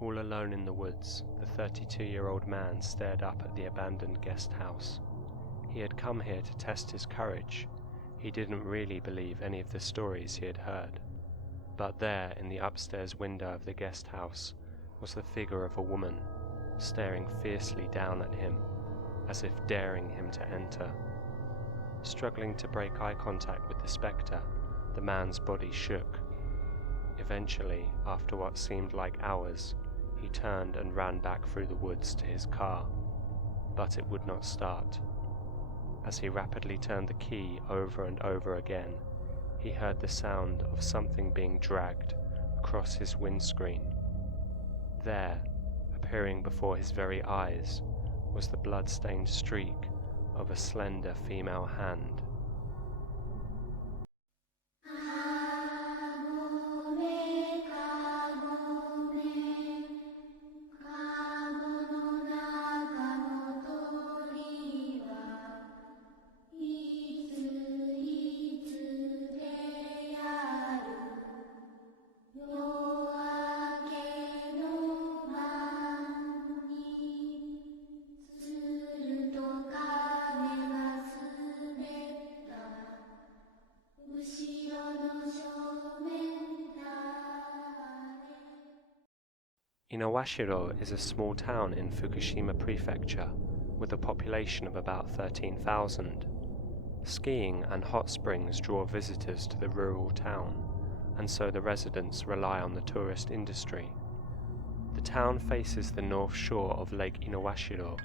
All alone in the woods, the 32-year-old man stared up at the abandoned guest house. He had come here to test his courage. He didn't really believe any of the stories he had heard. But there, in the upstairs window of the guest house, was the figure of a woman, staring fiercely down at him, as if daring him to enter. Struggling to break eye contact with the spectre, the man's body shook. Eventually, after what seemed like hours, he turned and ran back through the woods to his car, but it would not start. As he rapidly turned the key over and over again, he heard the sound of something being dragged across his windscreen. There, appearing before his very eyes, was the blood-stained streak of a slender female hand. Inoue Shiro is a small town in Fukushima Prefecture with a population of about 13,000. Skiing and hot springs draw visitors to the rural town, and so the residents rely on the tourist industry. The town faces the north shore of Lake Inoue Shiro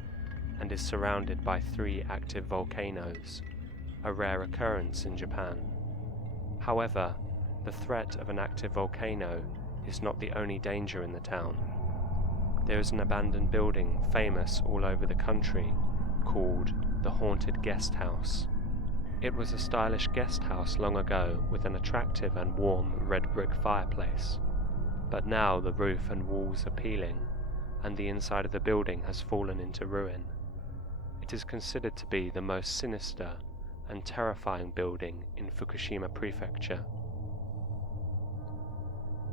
and is surrounded by 3 active volcanoes, a rare occurrence in Japan. However, the threat of an active volcano is not the only danger in the town. There is an abandoned building famous all over the country called the Haunted Guesthouse. It was a stylish guest house long ago with an attractive and warm red brick fireplace, but now the roof and walls are peeling and the inside of the building has fallen into ruin. It is considered to be the most sinister and terrifying building in Fukushima Prefecture.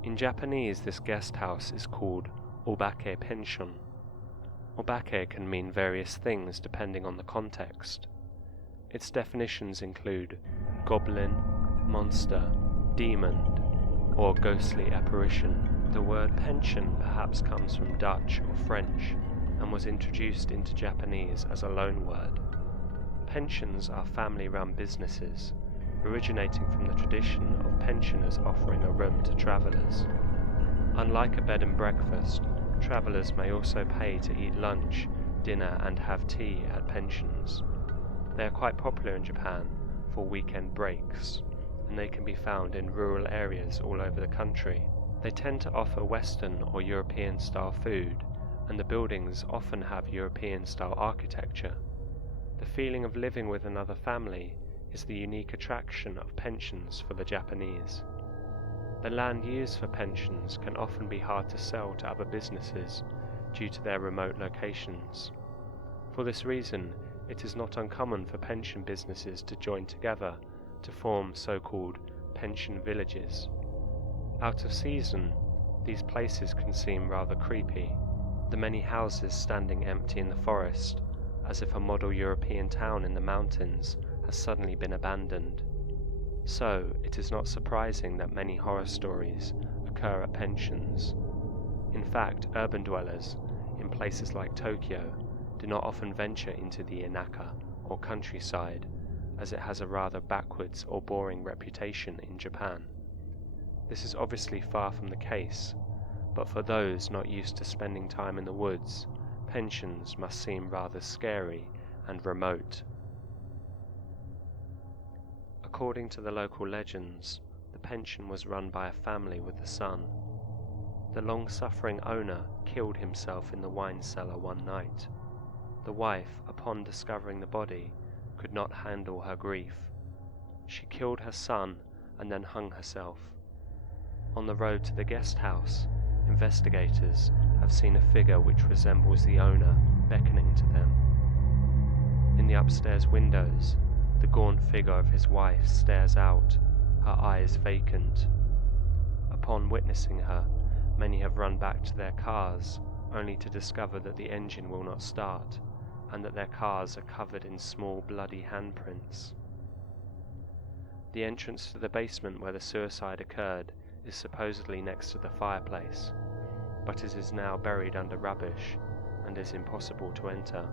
In Japanese, this guest house is called Obake Pension. Obake can mean various things depending on the context. Its definitions include goblin, monster, demon, or ghostly apparition. The word pension perhaps comes from Dutch or French and was introduced into Japanese as a loanword. Pensions are family-run businesses, originating from the tradition of pensioners offering a room to travellers. Unlike a bed and breakfast, travellers may also pay to eat lunch, dinner and have tea at pensions. They are quite popular in Japan for weekend breaks, and they can be found in rural areas all over the country. They tend to offer Western or European-style food, and the buildings often have European-style architecture. The feeling of living with another family is the unique attraction of pensions for the Japanese. The land used for pensions can often be hard to sell to other businesses due to their remote locations. For this reason, it is not uncommon for pension businesses to join together to form so-called pension villages. Out of season, these places can seem rather creepy, the many houses standing empty in the forest, as if a model European town in the mountains has suddenly been abandoned. So, it is not surprising that many horror stories occur at pensions. In fact, urban dwellers in places like Tokyo do not often venture into the inaka or countryside, as it has a rather backwards or boring reputation in Japan. This is obviously far from the case, but for those not used to spending time in the woods, pensions must seem rather scary and remote. According to the local legends, the pension was run by a family with a son. The long-suffering owner killed himself in the wine cellar one night. The wife, upon discovering the body, could not handle her grief. She killed her son and then hung herself. On the road to the guest house, investigators have seen a figure which resembles the owner beckoning to them. In the upstairs windows, the gaunt figure of his wife stares out, her eyes vacant. Upon witnessing her, many have run back to their cars only to discover that the engine will not start and that their cars are covered in small bloody handprints. The entrance to the basement where the suicide occurred is supposedly next to the fireplace, but it is now buried under rubbish and is impossible to enter.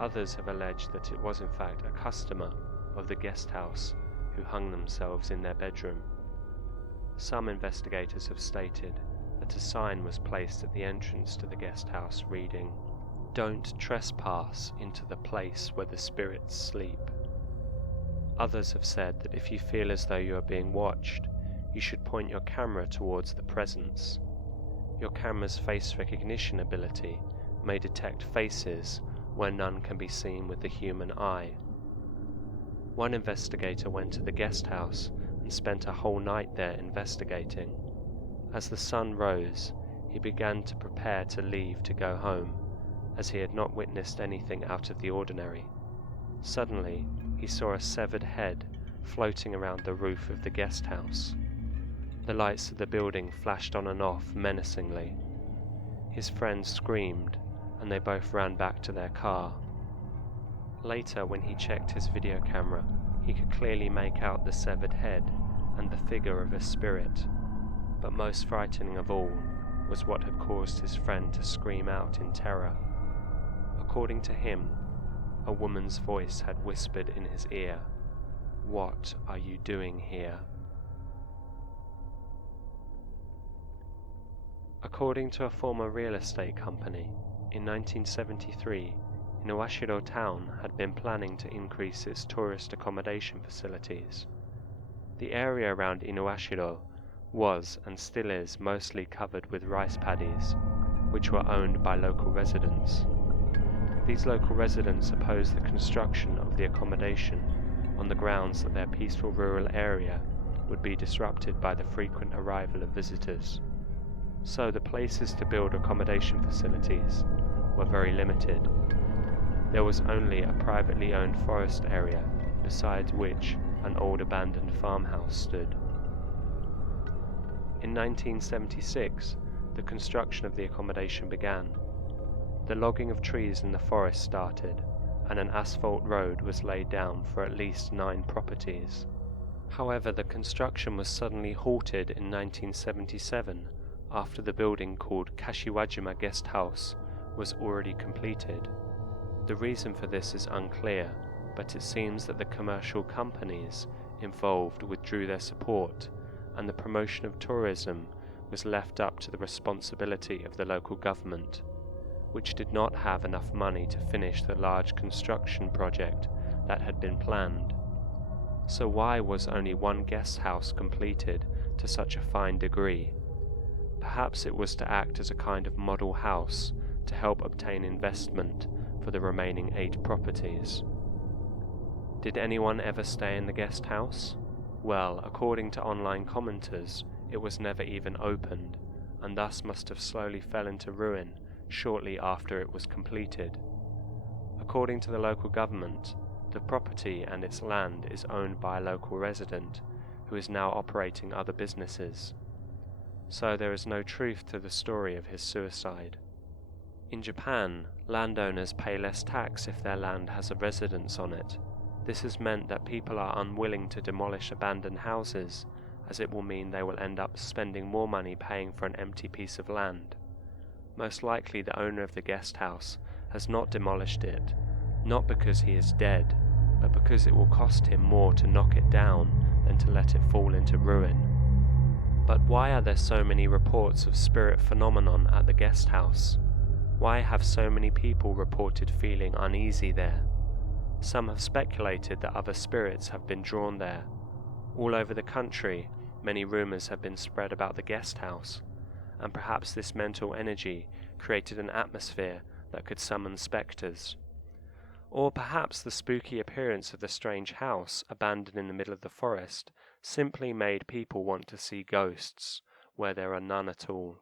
Others have alleged that it was in fact a customer of the guest house who hung themselves in their bedroom. Some investigators have stated that a sign was placed at the entrance to the guest house reading, "Don't trespass into the place where the spirits sleep." Others have said that if you feel as though you are being watched, you should point your camera towards the presence. Your camera's face recognition ability may detect faces where none can be seen with the human eye. One investigator went to the guest house and spent a whole night there investigating. As the sun rose, he began to prepare to leave to go home, as he had not witnessed anything out of the ordinary. Suddenly, he saw a severed head floating around the roof of the guest house. The lights of the building flashed on and off menacingly. His friend screamed, and they both ran back to their car. Later, when he checked his video camera, he could clearly make out the severed head and the figure of a spirit. But most frightening of all was what had caused his friend to scream out in terror. According to him, a woman's voice had whispered in his ear, "What are you doing here?" According to a former real estate company, in 1973, Inoue Shiro town had been planning to increase its tourist accommodation facilities. The area around Inoue Shiro was and still is mostly covered with rice paddies, which were owned by local residents. These local residents opposed the construction of the accommodation on the grounds that their peaceful rural area would be disrupted by the frequent arrival of visitors. So the places to build accommodation facilities were very limited. There was only a privately owned forest area, beside which an old abandoned farmhouse stood. In 1976, the construction of the accommodation began. The logging of trees in the forest started, and an asphalt road was laid down for at least 9 properties. However, the construction was suddenly halted in 1977 after the building called Kashiwajima Guesthouse was already completed. The reason for this is unclear, but it seems that the commercial companies involved withdrew their support, and the promotion of tourism was left up to the responsibility of the local government, which did not have enough money to finish the large construction project that had been planned. So why was only one guest house completed to such a fine degree? Perhaps it was to act as a kind of model house to help obtain investment for the remaining 8 properties. Did anyone ever stay in the guest house? Well, according to online commenters, it was never even opened, and thus must have slowly fell into ruin shortly after it was completed. According to the local government, the property and its land is owned by a local resident who is now operating other businesses. So there is no truth to the story of his suicide. In Japan, landowners pay less tax if their land has a residence on it. This has meant that people are unwilling to demolish abandoned houses, as it will mean they will end up spending more money paying for an empty piece of land. Most likely the owner of the guest house has not demolished it, not because he is dead, but because it will cost him more to knock it down than to let it fall into ruin. But why are there so many reports of spirit phenomenon at the guest house? Why have so many people reported feeling uneasy there? Some have speculated that other spirits have been drawn there. All over the country, many rumors have been spread about the guest house, and perhaps this mental energy created an atmosphere that could summon spectres. Or perhaps the spooky appearance of the strange house, abandoned in the middle of the forest, simply made people want to see ghosts where there are none at all.